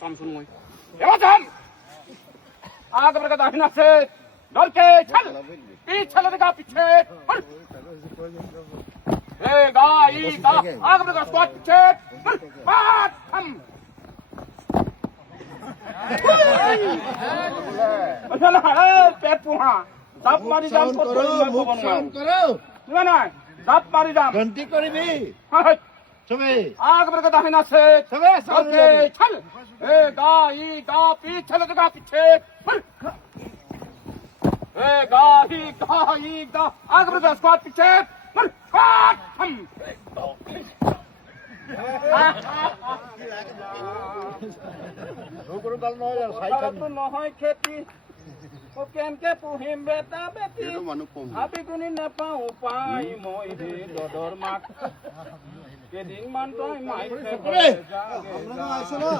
Samsun moi. Ewajan! आगे बढ़कर दाहिना से डर के चल पीछे लगेगा पीछे आगे बढ़कर स्क्वाट पीछे हम चला पेट पुहा जाप मारी जाम को ना जाप मारी जाम गंती करिबी सबे आगे बढ़कर दाहिना से सबे डर के चल पीछे लगेगा पीछे आगे बढ़कर स्क्वाट पीछे हम রোগর দল নয় আর সাইকেল তো নহয় খেতি ও কেনকে পুহিম বেটা বেটি হাবি গুনি নাপাও পাই মই হে দদৰ মাক কেদিন মান তই মাইক আমরা আইছো না